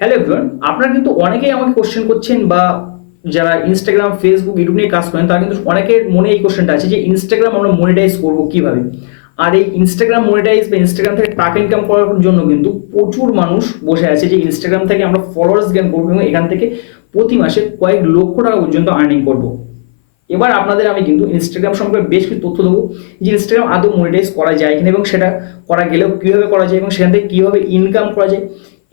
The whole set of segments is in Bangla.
হ্যালো এভরিওয়ান, আপনারা কিন্তু অনেকেই আমাকে কোশ্চেন করছেন বা যারা ইনস্টাগ্রাম, ফেসবুক, ইউটিউব নিয়ে কাজ করেন তারা কিন্তু অনেকের মনে এই কোশ্চেনটা আছে যে ইনস্টাগ্রাম আমরা মনিটাইজ করবো কিভাবে। আর এই ইনস্টাগ্রাম মনিটাইজ বা ইনস্টাগ্রাম থেকে টাকা ইনকাম করার জন্য কিন্তু প্রচুর মানুষ বসে আছে যে ইনস্টাগ্রাম থেকে আমরা ফলোয়ার্স গেইন করবো এবং এখান থেকে প্রতি মাসে কয়েক লক্ষ টাকা পর্যন্ত আর্নিং করবো। এবার আপনাদের আমি কিন্তু ইনস্টাগ্রাম সম্পর্কে বেশ কিছু তথ্য দেবো যে ইনস্টাগ্রাম আদৌ মনিটাইজ করা যায় কিনা এবং সেটা করা গেলেও কীভাবে করা যায় এবং সেখান থেকে কীভাবে ইনকাম করা যায়।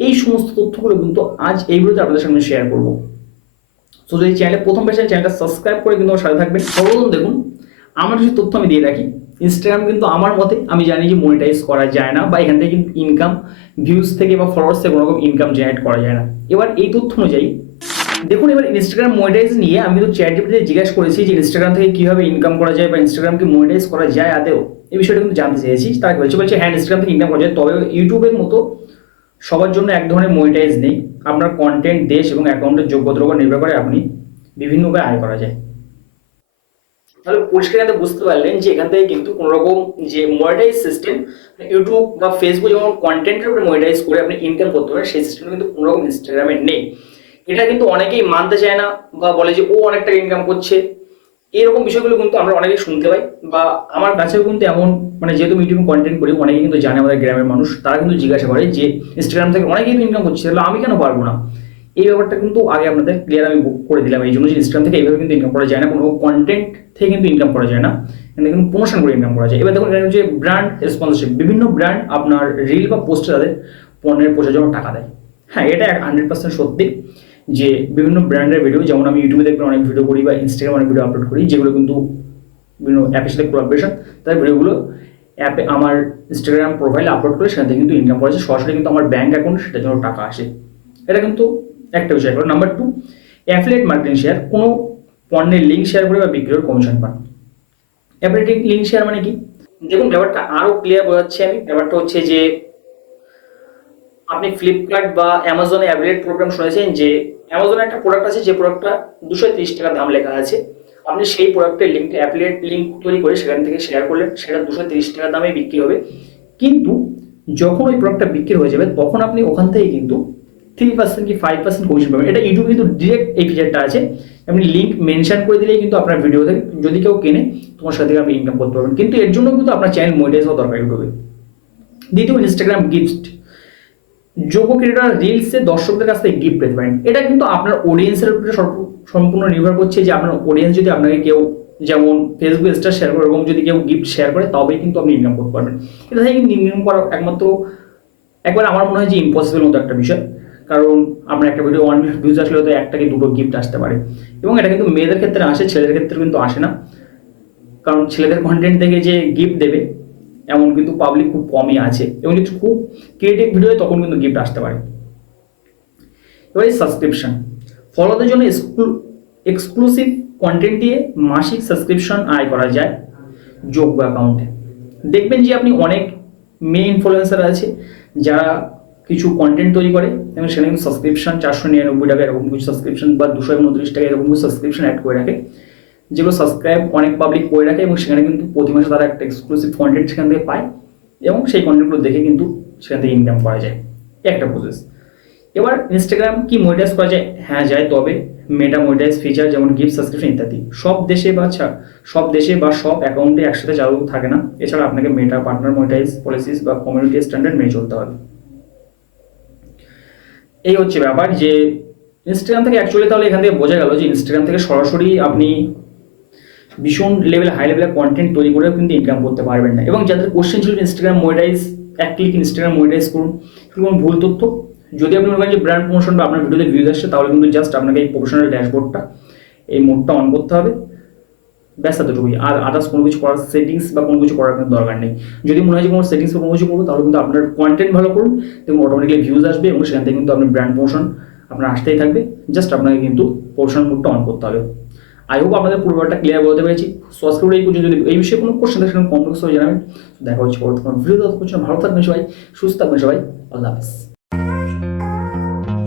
এই সমস্ত তথ্যগুলো কিন্তু আজ এই ভিডিওতে আপনাদের সামনে শেয়ার করবো। তো যদি চ্যানেলে প্রথম পেশে চ্যানেলটা সাবস্ক্রাইব করে কিন্তু আমার সাথে থাকবেন। সর্বপ্রথম দেখুন, আমার কিছু তথ্য আমি দিয়ে রাখি। ইনস্টাগ্রাম কিন্তু আমার মতে আমি জানি যে মনিটাইজ করা যায় না বা এখান থেকে কিন্তু ইনকাম ভিউজ থেকে বা ফলোয়ার্স থেকে কোনো রকম ইনকাম জেনারেট করা যায় না। এবার এই তথ্য অনুযায়ী দেখুন, এবার ইনস্টাগ্রাম মনিটাইজ নিয়ে আমি তো চ্যাটজিপিটিতে জিজ্ঞাসা করেছি যে ইনস্টাগ্রাম থেকে কীভাবে ইনকাম করা যায় বা ইনস্টাগ্রামকে মনিটাইজ করা যায় আদেও, এই বিষয়টা কিন্তু জানতে চেয়েছি। তারা বলছে হ্যাঁ ইনস্টাগ্রাম থেকে ইনকাম করা যায়, তবে ইউটিউবের মতো সবার জন্য এক ধরনের মনিটাইজ নেই। আপনার কন্টেন্ট, দেশ এবং অ্যাকাউন্টের যোগ্যতার উপর নির্ভর করে আপনি বিভিন্ন উপায়ে আয় করা যায়। তাহলে পরিষ্কার এখানে বুঝতে পারলেন যে এখান থেকে কিন্তু কোনো রকম যে মনিটাইজ সিস্টেম ইউটিউব বা ফেসবুক যেমন কন্টেন্টের উপরে মনিটাইজ করে আপনি ইনকাম করতে পারেন, সেই সিস্টেম কিন্তু কোনো রকম ইনস্টাগ্রামে নেই। এটা কিন্তু অনেকেই মানতে চায় না বা বলে যে ও অনেক টাকা ইনকাম করছে। এরকম বিষয়গুলো কিন্তু আমরা অনেকেই শুনতে পাই বা আমার কাছেও কিন্তু এমন, মানে যেহেতু ইউটিউব কন্টেন্ট করি অনেকেই কিন্তু জানে, আমাদের গ্রামের মানুষ তারা কিন্তু জিজ্ঞাসা করে যে ইনস্টাগ্রাম থেকে অনেকেই ইনকাম করছে, তাহলে আমি কেন পারবো না। এই ব্যাপারটা কিন্তু আগে আপনাদের ক্লিয়ার আমি করে দিলাম, এই জন্য যে ইনস্টাগ্রাম থেকে এইভাবে কিন্তু ইনকাম করা যায় না, কোনো কন্টেন্ট থেকে কিন্তু ইনকাম করা যায় না, এখানে কিন্তু প্রমোশন করে ইনকাম করা যায়। এবার দেখুন, এখানে যে ব্র্যান্ড স্পন্সরশিপ, বিভিন্ন ব্র্যান্ড আপনার রিল বা পোস্টে তাদের পণ্যের প্রচারের জন্য টাকা দেয়। হ্যাঁ, এটা 100% সত্যি যে বিভিন্ন ব্র্যান্ডের ভিডিও, যেমন আমি ইউটিউবে দেখবেন অনেক ভিডিও করি বা ইনস্টাগ্রামে অনেক ভিডিও আপলোড করি যেগুলো কিন্তু বিভিন্ন অ্যাপের সাথে কোলাবোরেশন, তাই ভিডিওগুলো অ্যাপে আমার ইনস্টাগ্রাম প্রোফাইলে আপলোড করে সেখান থেকে কিন্তু ইনকাম করেছে, সরাসরি কিন্তু আমার ব্যাঙ্ক অ্যাকাউন্ট সেটার জন্য টাকা আসে। এটা কিন্তু একটা বিষয়। নাম্বার 2, অ্যাফিলিয়েট মার্কেটিং শেয়ার, কোনো পণ্যের লিঙ্ক শেয়ার করে বা বিক্রির কমিশন পান। অ্যাফিলিয়েট লিঙ্ক শেয়ার মানে কি, দেখুন ব্যাপারটা আরও ক্লিয়ার বোঝাচ্ছি আমি। ব্যাপারটা হচ্ছে যে আপনি ফ্লিপকার্ট বা অ্যামাজনে অ্যাফিলিয়েট প্রোগ্রাম শুনেছেন যে অ্যামাজনে একটা প্রোডাক্ট আছে যে প্রোডাক্টটা 230 টাকা দাম লেখা আছে, আপনি সেই প্রোডাক্টের লিঙ্কটা অ্যাফিলিয়েট লিঙ্ক তৈরি করে সেখান থেকে শেয়ার করলেন, সেটা 230 টাকা দামে বিক্রি হবে। কিন্তু যখন ওই প্রোডাক্টটা বিক্রি হয়ে যাবে তখন আপনি ওখান থেকে কিন্তু 3% কি 5% কমিশন পাবেন। এটা ইউটিউবে কিন্তু ডিরেক্ট এই ফিচারটা আছে। আপনি লিঙ্ক মেনশন করে দিলেই কিন্তু আপনার ভিডিও থেকে যদি কেউ কেনে তোমার সাথে আপনি ইনকাম করতে পারবেন, কিন্তু এর জন্য কিন্তু আপনার চ্যানেল মনিটাইজ হওয়া দরকার ইউটিউবে। দ্বিতীয়, ইনস্টাগ্রাম গিফট, যোগ্য ক্রিয়েটর রিলসে দর্শকদের কাছ থেকে গিফট পেতে পারেন। এটা কিন্তু আপনার অডিয়েন্সের উপরে সম্পূর্ণ নির্ভর করছে যে আপনার অডিয়েন্স যদি আপনাকে কেউ যেমন ফেসবুক স্টার শেয়ার করে এবং যদি কেউ গিফট শেয়ার করে তবেই কিন্তু আপনি ইনকাম করতে পারবেন। এটা থেকে ইনকাম করা একমাত্র একবার আমার মনে হয় যে ইম্পসিবল মতো একটা বিষয়, কারণ আপনার একটা ভিডিও 1 মিলিয়ন ভিউজ আসলে হয়তো একটা কি দুটো গিফট আসতে পারে, এবং এটা কিন্তু মেয়েদের ক্ষেত্রে আসে, ছেলেদের ক্ষেত্রে কিন্তু আসে না, কারণ ছেলেদের কন্টেন্ট থেকে যে গিফট দেবে এমন কিন্তু পাবলিক খুব কমই আছে, এবং যদি খুব ক্রিয়েটিভ ভিডিও তখন কিন্তু গিফট আসতে পারে। এবার সাবস্ক্রিপশন, ফলোদের জন্য এক্সক্লুসিভ কন্টেন্ট দিয়ে মাসিক সাবস্ক্রিপশন আয় করা যায় যোগ্য অ্যাকাউন্টে। দেখবেন যে আপনি অনেক মেয়ে ইনফ্লুয়েন্সার আছে যারা কিছু কন্টেন্ট তৈরি করে এবং সেখানে কিন্তু সাবস্ক্রিপশন 499 টাকা এরকম কিছু সাবস্ক্রিপশন বা 229 টাকা এরকম কিছু সাবস্ক্রিপশন অ্যাড করে রাখে, যেগুলো সাবস্ক্রাইব অনেক পাবলিক করে রাখে এবং সেখানে কিন্তু প্রতি মাসে তারা একটা এক্সক্লুসিভ কন্টেন্ট সেখান থেকে পায় এবং সেই কন্টেন্টগুলো দেখে কিন্তু সেখান থেকে ইনকাম করা যায়। একটা প্রসেস। এবার ইনস্টাগ্রাম কি মনিটাইজ করা যায়? হ্যাঁ যায়, তবে মেটা মনিটাইজ ফিচার যেমন গিফট, সাবস্ক্রিপশন ইত্যাদি সব দেশে বা সব অ্যাকাউন্টে একসাথে চালু থাকে না। এছাড়া আপনাকে মেটা পার্টনার মনিটাইজ পলিসিস বা কমিউনিটি স্ট্যান্ডার্ড মেনে চলতে হবে। এই হচ্ছে ব্যাপার যে ইনস্টাগ্রাম থেকে অ্যাকচুয়ালি, তাহলে এখান থেকে বোঝা গেল যে ইনস্টাগ্রাম থেকে সরাসরি আপনি ভীষণ লেভেল হাই লেভেলের কন্টেন্ট তৈরি করেও কিন্তু ইনকাম করতে পারবেন না। এবং যাদের কোশ্চেন ছিল ইনস্টাগ্রাম মনিটাইজ, এক ক্লিক ইনস্টাগ্রাম মনিটাইজ করুন, কোনো ভুল তথ্য। যদি আপনি মনে করেন যে ব্র্যান্ড প্রমোশন বা আপনার ভিডিওতে ভিউজ আসছে, তাহলে কিন্তু জাস্ট আপনাকে এই প্রফেশনাল ড্যাশবোর্ডটা, এই মোডটা অন করতে হবে, ব্যাস এতটুকুই। আর আদার্স কোনো কিছু করার সেটিংস বা কোনো কিছু করার কোনো দরকার নেই। যদি মনে হয় যে কোনো সেটিংস বা কোনো কিছু করবো, তাহলে কিন্তু আপনার কন্টেন্ট ভালো করুন এবং অটোমেটিক্যালি ভিউজ আসবে এবং সেখান থেকে কিন্তু আপনার ব্র্যান্ড প্রমোশন আপনার আসতেই থাকবে। জাস্ট আপনাকে কিন্তু প্রফেশনাল মোডটা অন করতে হবে। আই হোপ আপনাদের পুরো ব্যাপারটা ক্লিয়ার বলতে পেরেছি। সাবস্ক্রাইব এই পর্যন্ত, যদি এই বিষয়ে কোনো কোশ্চেন থাকে সেখানে কমেন্ট বক্সে জানাবেন। দেখা হচ্ছে পরবর্তী ভিডিও। ভালো থাকবেন সবাই, সুস্থ থাকবেন সবাই, আল্লাহ হাফেজ।